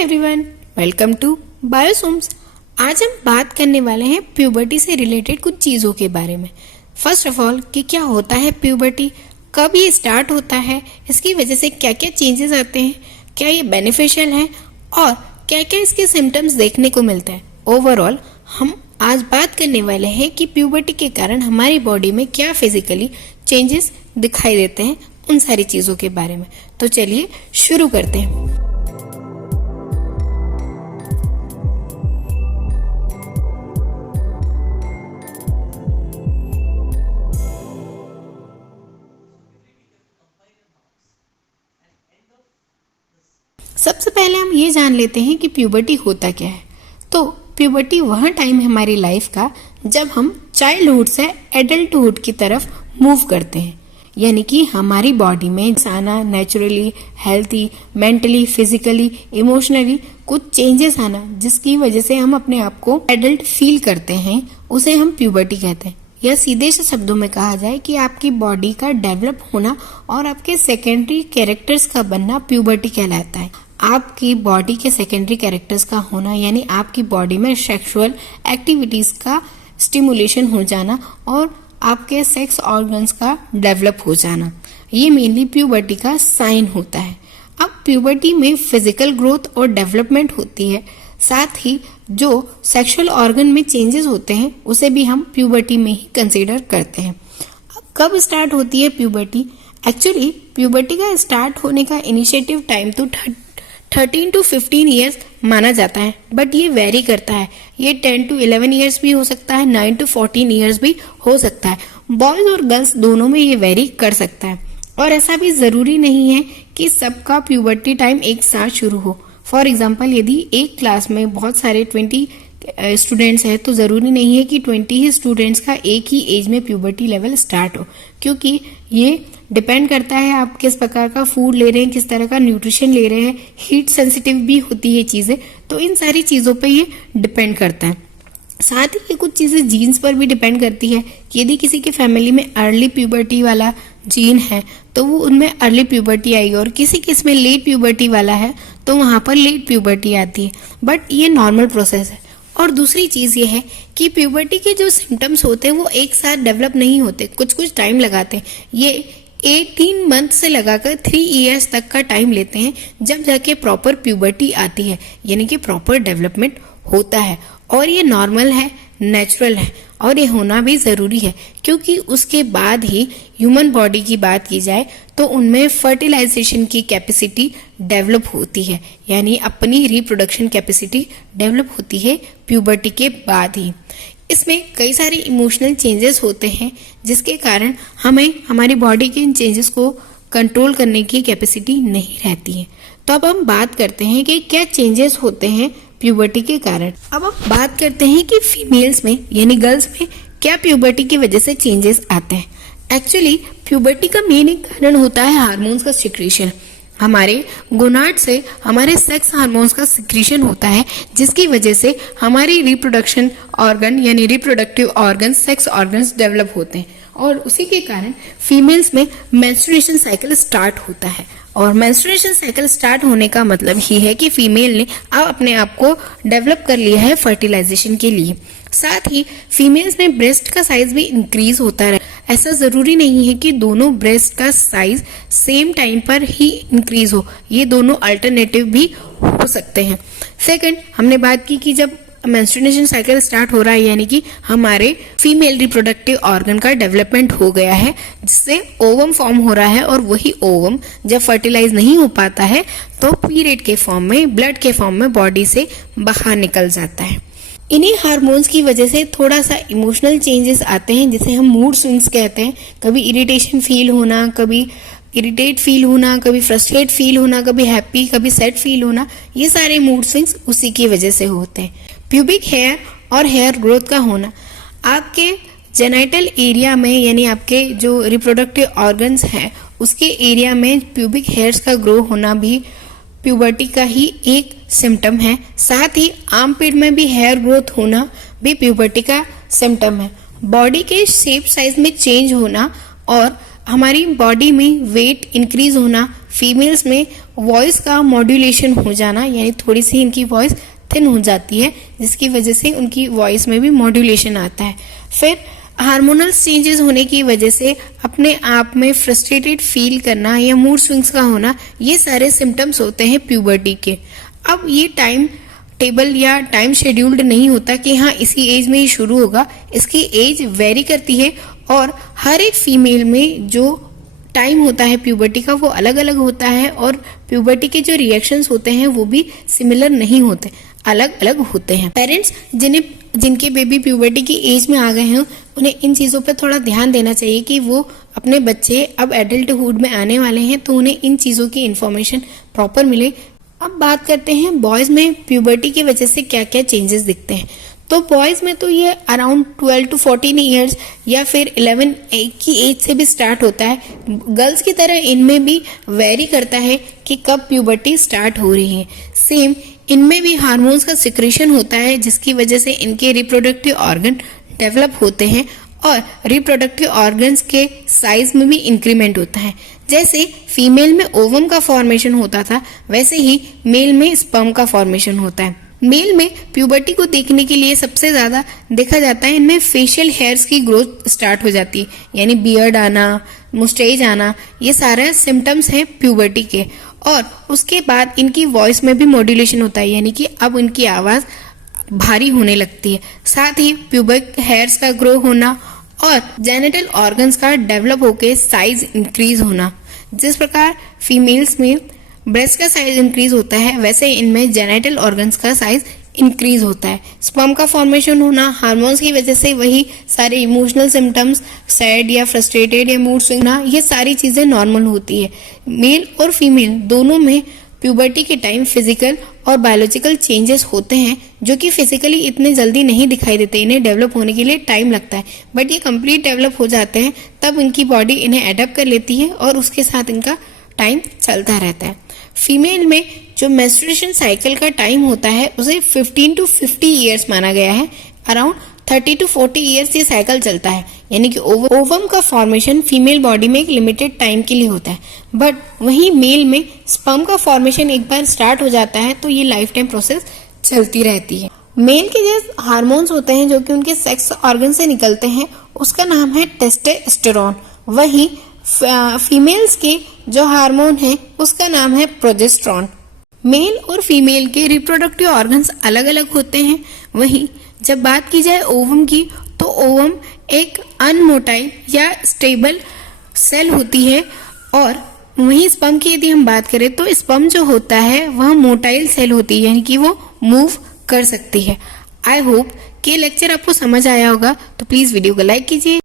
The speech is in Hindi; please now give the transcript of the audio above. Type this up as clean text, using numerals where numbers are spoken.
Everyone, welcome to बायोसोम्स। आज हम बात करने वाले हैं प्यूबर्टी से रिलेटेड कुछ चीज़ों के बारे में। फर्स्ट ऑफ ऑल कि क्या होता है प्यूबर्टी, कब ये स्टार्ट होता है, इसकी वजह से क्या क्या चेंजेस आते हैं, क्या ये बेनिफिशियल है और क्या क्या इसके सिम्टम्स देखने को मिलते हैं। ओवरऑल हम आज बात करने वाले हैं कि प्यूबर्टी के कारण हमारी बॉडी में क्या फिजिकली चेंजेस दिखाई देते हैं, उन सारी चीज़ों के बारे में। तो चलिए शुरू करते हैं। सबसे पहले हम ये जान लेते हैं कि प्यूबर्टी होता क्या है। तो प्यूबर्टी वह टाइम है हमारी लाइफ का जब हम चाइल्डहुड से एडल्टहुड की तरफ मूव करते हैं, यानी कि हमारी बॉडी में आना, naturally, healthy, mentally, physically, emotionally कुछ चेंजेस आना, जिसकी वजह से हम अपने आप को एडल्ट फील करते हैं, उसे हम प्यूबर्टी कहते हैं। या सीधे से शब्दों में कहा जाए कि आपकी बॉडी का डेवलप होना और आपके सेकेंडरी कैरेक्टर्स का बनना प्यूबर्टी कहलाता है। आपकी बॉडी के सेकेंडरी कैरेक्टर्स का होना यानी आपकी बॉडी में सेक्सुअल एक्टिविटीज का स्टिमुलेशन हो जाना और आपके सेक्स ऑर्गन्स का डेवलप हो जाना, ये मेनली प्यूबर्टी का साइन होता है। अब प्यूबर्टी में फिजिकल ग्रोथ और डेवलपमेंट होती है, साथ ही जो सेक्सुअल ऑर्गन में चेंजेस होते हैं उसे भी हम प्यूबर्टी में ही कंसीडर करते हैं। अब कब स्टार्ट होती है प्यूबर्टी? एक्चुअली प्यूबर्टी का स्टार्ट होने का इनिशिएटिव टाइम तो 13 to 15 ईयर्स माना जाता है, बट ये वेरी करता है। ये 10 to 11 ईयर्स भी हो सकता है, 9 to 14 ईयर्स भी हो सकता है। बॉयज और गर्ल्स दोनों में ये वेरी कर सकता है और ऐसा भी जरूरी नहीं है कि सबका प्यूबर्टी टाइम एक साथ शुरू हो। फॉर एग्जाम्पल, यदि एक क्लास में बहुत सारे 20 स्टूडेंट्स हैं तो ज़रूरी नहीं है कि 20 ही स्टूडेंट्स का एक ही एज में प्यूबर्टी लेवल स्टार्ट हो, क्योंकि ये डिपेंड करता है आप किस प्रकार का फूड ले रहे हैं, किस तरह का न्यूट्रिशन ले रहे हैं। हीट सेंसिटिव भी होती है चीज़ें, तो इन सारी चीज़ों पे ये डिपेंड करता है। साथ ही ये कुछ चीज़ें जीन्स पर भी डिपेंड करती है कि यदि किसी की फैमिली में अर्ली प्यूबर्टी वाला जीन है तो वो उनमें अर्ली प्यूबर्टी आएगी, और किसी किस में लेट प्यूबर्टी वाला है तो वहाँ पर लेट प्यूबर्टी आती है। बट ये नॉर्मल प्रोसेस है। और दूसरी चीज़ ये है कि प्यूबर्टी के जो सिम्टम्स होते हैं वो एक साथ डेवलप नहीं होते, कुछ कुछ टाइम लगाते हैं। ये 18 मंथ से लगाकर 3 ईयर्स तक का टाइम लेते हैं, जब जाके प्रॉपर प्यूबर्टी आती है, यानी कि प्रॉपर डेवलपमेंट होता है। और ये नॉर्मल है, नेचुरल है और ये होना भी ज़रूरी है, क्योंकि उसके बाद ही ह्यूमन बॉडी की बात की जाए तो उनमें फर्टिलाइजेशन की कैपेसिटी डेवलप होती है, यानी अपनी रिप्रोडक्शन कैपेसिटी डेवलप होती है प्यूबर्टी के बाद ही। इसमें कई सारे इमोशनल चेंजेस होते हैं जिसके कारण हमें हमारी बॉडी के इन चेंजेस को कंट्रोल करने की कैपेसिटी नहीं रहती है। तो अब हम बात करते हैं कि क्या चेंजेस होते हैं प्यूबर्टी के कारण। अब हम बात करते हैं कि फीमेल्स में यानी गर्ल्स में क्या प्यूबर्टी की वजह से चेंजेस आते हैं। एक्चुअली प्यूबर्टी का मेन एक कारण होता है हार्मोन्स का सिक्रीशन। हमारे गोनाड से हमारे सेक्स हार्मोन्स का सिक्रीशन होता है, जिसकी वजह से हमारी रिप्रोडक्शन ऑर्गन यानी reproductive organ, sex organs develop होते हैं और उसी के कारण फीमेल्स में मेंस्ट्रुएशन साइकिल स्टार्ट होता है। और मेंस्ट्रुएशन साइकिल स्टार्ट होने का मतलब ही है कि फीमेल ने अब अपने आप को डेवलप कर लिया है फर्टिलाइजेशन के लिए। साथ ही फीमेल्स में ब्रेस्ट का साइज भी इंक्रीज होता है। ऐसा जरूरी नहीं है कि दोनों ब्रेस्ट का साइज सेम टाइम पर ही इंक्रीज हो, ये दोनों अल्टरनेटिव भी हो सकते हैं। सेकंड, हमने बात की कि जब मेंस्ट्रुएशन साइकिल स्टार्ट हो रहा है, यानी कि हमारे फीमेल रिप्रोडक्टिव ऑर्गन का डेवलपमेंट हो गया है, जिससे ओवम फॉर्म हो रहा है, और वही ओवम जब फर्टिलाइज नहीं हो पाता है तो पीरियड के फॉर्म में, ब्लड के फॉर्म में बॉडी से बाहर निकल जाता है। इन्हीं हार्मोन्स की वजह से थोड़ा सा इमोशनल चेंजेस आते हैं, जिसे हम मूड स्विंग्स कहते हैं। कभी इरिटेशन फील होना, कभी इरिटेट फील होना, कभी फ्रस्ट्रेट फील होना, कभी हैप्पी, कभी सैड फील होना, ये सारे मूड स्विंग्स उसी की वजह से होते हैं। प्यूबिक हेयर और हेयर ग्रोथ का होना, आपके जेनाइटल एरिया में यानी आपके जो रिप्रोडक्टिव ऑर्गन्स हैं उसके एरिया में प्यूबिक हेयर्स का ग्रो होना भी प्यूबर्टी का ही एक सिम्टम है। साथ ही आर्मपिट में भी हेयर ग्रोथ होना भी प्यूबर्टी का सिम्टम है। बॉडी के शेप साइज में चेंज होना और हमारी बॉडी में वेट इंक्रीज होना फीमेल्स में वॉइस का मॉड्यूलेशन हो जाना, यानी थोड़ी सी इनकी वॉइस थिन हो जाती है, जिसकी वजह से उनकी वॉइस में भी मॉड्यूलेशन आता है। फिर हार्मोनल चेंजेस होने की वजह से अपने आप में फ्रस्ट्रेटेड फील करना या मूड स्विंग्स का होना, ये सारे सिम्टम्स होते हैं प्यूबर्टी के। अब ये टाइम टेबल या टाइम शेड्यूल्ड नहीं होता कि हाँ इसी एज में ही शुरू होगा। इसकी एज वेरी करती है और हर एक फीमेल में जो टाइम होता है प्यूबर्टी का वो अलग अलग होता है, और प्यूबर्टी के जो रिएक्शंस होते हैं वो भी सिमिलर नहीं होते, अलग अलग होते हैं। पेरेंट्स जिनके बेबी प्यूबर्टी की एज में आ गए हैं उन्हें इन चीज़ों पर थोड़ा ध्यान देना चाहिए कि वो अपने बच्चे अब एडल्टहुड में आने वाले हैं तो उन्हें इन चीज़ों की इन्फॉर्मेशन प्रॉपर मिले। अब बात करते हैं बॉयज़ में प्यूबर्टी की वजह से क्या क्या चेंजेस दिखते हैं। तो बॉयज़ में तो ये अराउंड 12 to 14 ईयर्स या फिर 11 की एज से भी स्टार्ट होता है। गर्ल्स की तरह इनमें भी वेरी करता है कि कब प्यूबर्टी स्टार्ट हो रही है। सेम इनमें भी हार्मोन्स का सिक्रेशन होता है, जिसकी वजह से इनके रिप्रोडक्टिव ऑर्गन डेवलप होते हैं और रिप्रोडक्टिव ऑर्गन्स के साइज में भी इंक्रीमेंट होता है। जैसे फीमेल में ओवम का फॉर्मेशन होता था, वैसे ही मेल में स्पर्म का फॉर्मेशन होता है। मेल में प्यूबर्टी को देखने के लिए सबसे ज्यादा देखा जाता है इनमें फेशियल हेयर्स की ग्रोथ स्टार्ट हो जाती है, यानी बियर्ड आना, मुस्टेज आना, ये सारे सिम्टम्स हैं प्यूबर्टी के। और उसके बाद इनकी वॉइस में भी मॉड्यूलेशन होता है, यानी कि अब इनकी आवाज भारी होने लगती है। साथ ही प्यूबिक हेयर्स का ग्रो होना और जेनिटल ऑर्गन्स का डेवलप होकर साइज इंक्रीज होना। जिस प्रकार फीमेल्स में ब्रेस्ट का साइज इंक्रीज होता है, वैसे इनमें जेनिटल ऑर्गन्स का साइज इंक्रीज होता है। स्पर्म का फॉर्मेशन होना, हार्मोन्स की वजह से वही सारे इमोशनल सिम्टम्स, सैड या फ्रस्ट्रेटेड या मूड स्विंग होना, ये सारी चीजें नॉर्मल होती है। मेल और फीमेल दोनों में प्यूबर्टी के टाइम फिजिकल और बायोलॉजिकल चेंजेस होते हैं, जो कि फिजिकली इतने जल्दी नहीं दिखाई देते, इन्हें डेवलप होने के लिए टाइम लगता है, बट ये कंप्लीट डेवलप हो जाते हैं तब इनकी बॉडी इन्हें अडेप्ट कर लेती है और उसके साथ इनका टाइम चलता रहता है। फीमेल में जो मेंस्ट्रुएशन साइकिल का टाइम होता है उसे 15 to 50 ईयर्स माना गया है। अराउंड 30 to 40 ईयर्स ये साइकिल चलता है, यानी कि ओवम का फॉर्मेशन फीमेल बॉडी में एक लिमिटेड टाइम के लिए होता है, बट वहीं मेल में स्पर्म का फॉर्मेशन एक बार स्टार्ट हो जाता है तो ये लाइफ टाइम प्रोसेस चलती रहती है। मेल के जो हार्मोन्स होते हैं जो कि उनके सेक्स ऑर्गन से निकलते हैं उसका नाम है टेस्टोस्टेरोन। वहीं फीमेल्स के जो हार्मोन है उसका नाम है प्रोजेस्टेरोन। मेल और फीमेल के रिप्रोडक्टिव ऑर्गन्स अलग अलग होते हैं। वहीं जब बात की जाए ओवम की, तो ओवम एक अनमोटाइल या स्टेबल सेल होती है, और वहीं स्पर्म की यदि हम बात करें तो स्पर्म जो होता है वह मोटाइल सेल होती है, यानी कि वो मूव कर सकती है। आई होप कि लेक्चर आपको समझ आया होगा, तो प्लीज वीडियो को लाइक कीजिए,